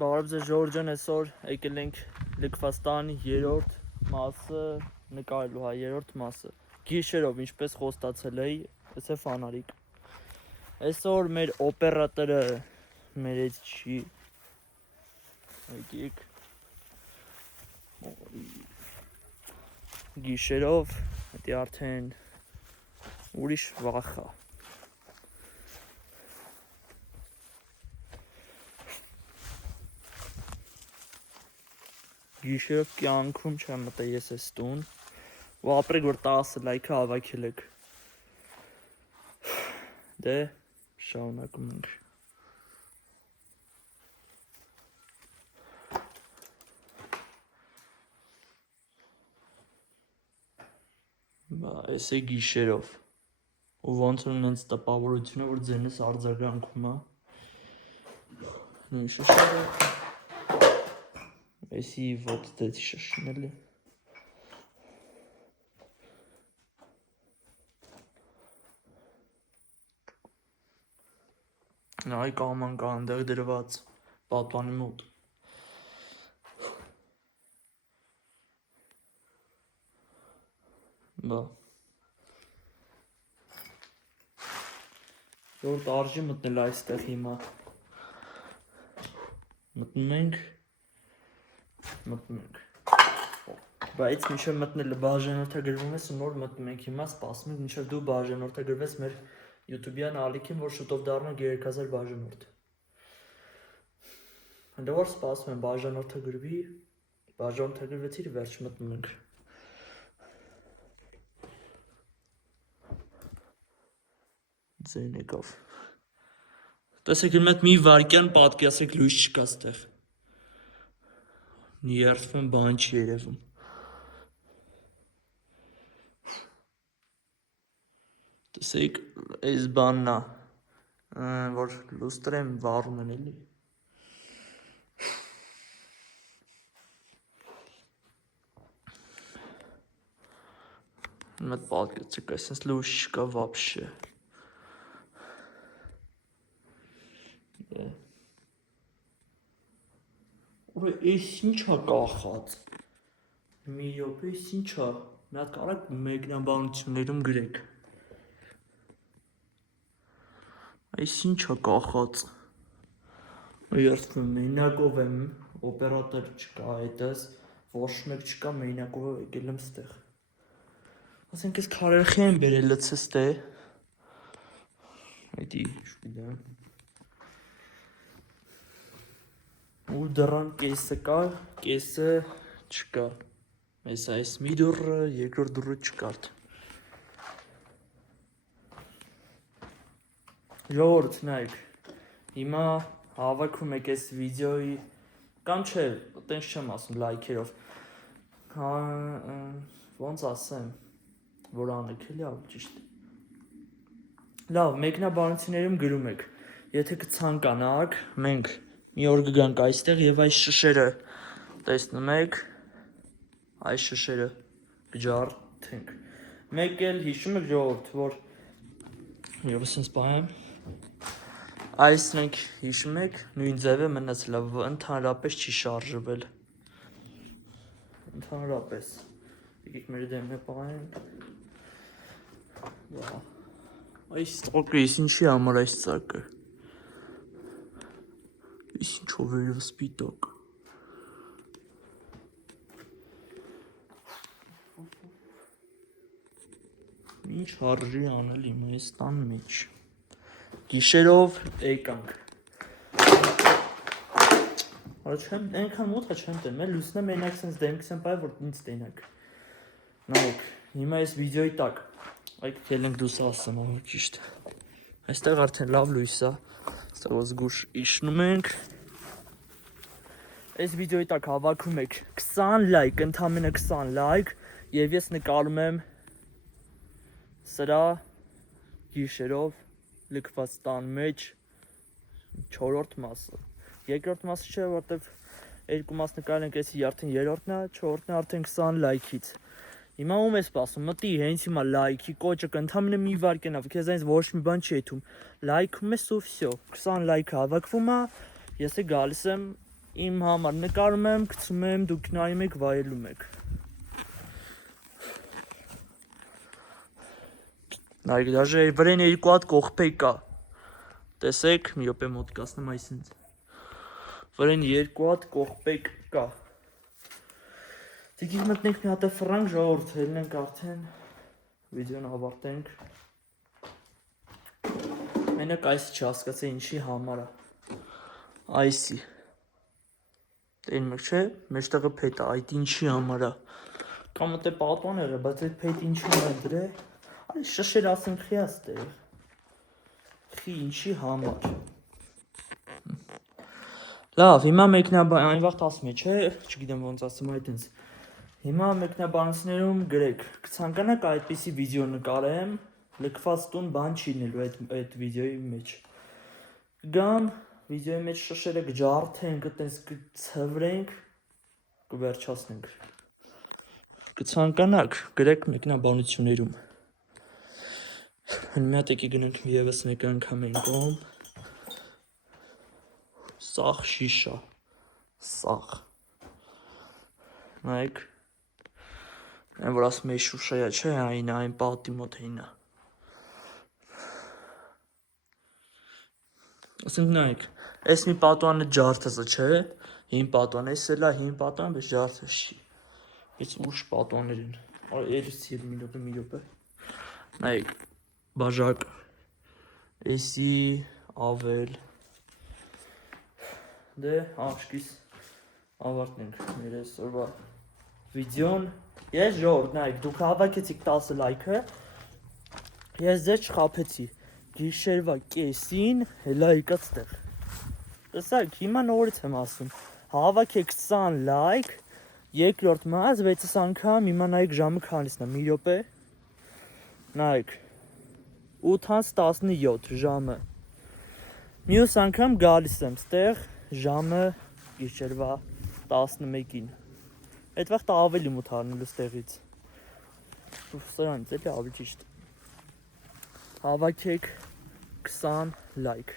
Բարև ձեզ ժողովուրդ ջան, այսօր եկել ենք Լքվածտանի երրորդ մասը նկարելու, հա, երրորդ մասը։ Գիշերով ինչպես խոստացել էի, այս է ֆանարիկ։ Այսօր մեր օպերատորը մեր հետ չի։ Եկեք։ Գիշերով, դա արդեն ուրիշ վախ է։ Գիշերով կյանքում չեմ մտա ես այս տուն, ու ապրեք որ 10 լայքը հավաքել եք։ Դե շարունակում ենք։ Այս է գիշերով, ու ոնց որ նենց տպավորություն է, որ ձենս արձագանքում է։ Նույն շշերը, այսի ոտ դեթի շշնել է։ Նայ կաման կա այնտեղ դրված պատվանի մոտ։ Բա Որ արժի մտնել այստեղ հիմա։ Մտնում ենք։ Բայց մինչև մտնելը բաժանորդագրվում ես, նոր մտնում ենք հիմա, սպասում ենք մինչև դու բաժանորդագրվես մեր YouTube-յան ալիքին, որ շուտով դառնա 3000 բաժանորդ։ Հենց որ սպասում եմ բաժանորդագրվի, բաժանորդագրվեցիր, վերջ մտնում ենք։ Ձեն եկավ։ Տեսեք իմ հետ մի վարկյան պատկերացրեք լույս չկա ստեղ։ Երդվում բան չի երևում։ Տեսեք այս բանն է, որ լուստրեմ վառում են էլի։ Մեծ պատկերացրեք, այսպես լույս չկա вообще։ Ուրե, այս ի՞նչ է կախած։ Մի րոպե, այս ի՞նչ է։ Մի հատ կարեք մեկնաբանություններում գրեք։ Այս ի՞նչ է կախած։ Երդվում մենակով եմ, օպերատոր չկա այդպես, ոչ մեկ չկա, մենակով եկել եմ ստեղ։ Ասենք ես քարերխի եմ բերել լցես դե։ Այդի շուտը։ Ու դրան կեսը կա, կեսը չկա։ Այս մի դուռը, երկրորդ դուռը չկարդ։ Ժողովուրդ նայեք, հիմա հավաքում եք այս վիդեոյի, կամ չէ, տենց չեմ ասում լայքերով, ոնց ասեմ, որ անեք էլի ավելի ճիշտ։ Լավ, մեկնաբանություններում գրում եք, եթե կցանկանաք, մենք մի օր կգանք այստեղ և այս շշերը տեսնում եք, այս շշերը կջարդենք։ Մեկ էլ հիշում եք ժողովուրդ, որ ես ինձ պահեմ, այսինք հիշում եք, նույն ձև է մնացել, ընդհանրապես չի շարժվել։ Ընդհանրապես։ Եկեք մեր դեմն է պահենք։ Այս ծակը, ես ինչի համար այս ծակը։ Ես ինչով էր սպիտակ։ Ինչ արժի անել իմ այս տան մեջ։ Գիշերով եկանք։ Չեմ, այնքան մոտ է չեմ տեմ, լուսնը մենակ սենց դեմքս եմ պայ, որ ինձ տենակ։ Նայեք, հիմա այս վիդեոյի տակ, այդ ելենք դուս ասեմ, որ ճիշտ։ Այստեղ արդեն լավ լույս է, այստեղ որ զգուշ իշնում ենք։ Այս վիդեոյի տակ հավաքում եք 20 լայք, ընդամենը 20 լայք, և ես նկարում եմ սրա գիշերով Լքվածտան մեջ 4-րդ մասը։ Երկրորդ մասը չէ, որտեվ երկու մաս նկարել ենք, այսի արդեն երրորդն է, 4-րդն է արդեն 20 լայքից։ Հիմա ում ես սպասում, մտի հենց հիմա լայքի կոճը ընդամենը մի վայրկյան է, քեզ այնց ոչ մի բան չի եթում։ Լայքում ես ու վсё, 20 լայքը հավաքվում է, ես է գալիս եմ Իմ համար նկարում եմ, գցում եմ, դուք նայում եք, վայելում եք։ Նայեք, դաժե վրան երկու հատ կողպեկ կա։ Տեսեք, մի րոպե մոտ կասնեմ այսինքն։ Վրան երկու հատ կողպեկ կա։ Դիգի մտնենք մի հատ ֆրանկ ժողովուրդ, ելնենք արդեն վիդեոն ավարտենք։ Մենակ այս չհասկացա ինչի համար է։ Այսի։ Տեն մեկ չէ, մեջտեղը փետ է, այդ ինչի համար է։ Կամ մտե պատոն եղե, բայց այդ փետ ինչի համար դրե։ Այ շշեր ասենք խի աստեղ։ Խի ինչի համար։ Լավ, հիմա մեկնաբան, այն վաղ 10 չէ, չգիտեմ ոնց ասեմ այդպես։ Հիմա մեկնաբանություններում գրեք, կցանկանաք այդպիսի վիդեո նկարեմ, լքված տուն բան չի լինելու այդ վիդեոյի մեջ։ Գամ վիդեոյի մեջ շշերը կջարդենք, այտենց կցվրենք, կվերջացնենք։ Կցանկանաք, գրեք մեկնաբանություններում։ Մի հատ եկի գնանք եւս մեկ անգամ այն կողմ։ Սաղ շիշա, սաղ։ Նայեք, այն որ ասում էի Շուշայա չէ, այն պատի մոտ այնա։ Ասենք նայեք, այս մի պատուանը ջարդածը չէ, հին պատուան, այս էլա հին պատուան, բայց ջարդած չի։ Այս ուշ պատուաններ են։ Երեսի մի րոպե։ Նայեք, բաժակ, էսի ավել։ Դե աղջկիս ավարտենք մեր այսօրվա վիդեոն։ Ես ժողովուրդ, նայեք, դուք հավաքեցիք 10 լայքը, ես ձեզ չխաբեցի, գիշերվա կեսին հելա եկած տեղ։ Տեսակ, հիմա նորից եմ ասում, հավաքեք 20 լայք, երկրորդ մաս 6 անգամ, հիմա նայեք ժամը քանիսն է, մի րոպե, նայեք, 8:17 ժամը, մյուս անգամ գալիս եմ ստեղ, ժամը գիշերվա 11-ին, այդ վաղտ ավելի մութ արնելու ստեղից, սրանից էլի ավելի ճիշտ, հավաքեք 20 լայք,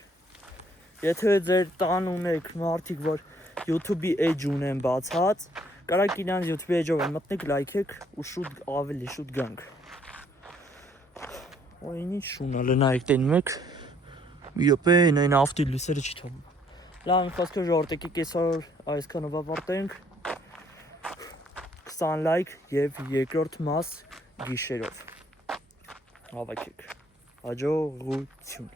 եթե ձեր տան ունեք մարդիկ, որ YouTube-ի edge ունեն բացած, կարակ իրանց YouTube-ի edge-ով են մտնեք, լայքեք ու շուտ ավելի շուտ գանք, Ոյ ինչ շունալը նայեք տենում եք, մի րոպե այն ավտի լույսերը չի թողնում, լավ խոսքով ժողովուրդ եկեք այսօր այսքանով ավարտենք, 20 լայք և երկրորդ մաս գիշերով, հավաքեք, հաջողություն։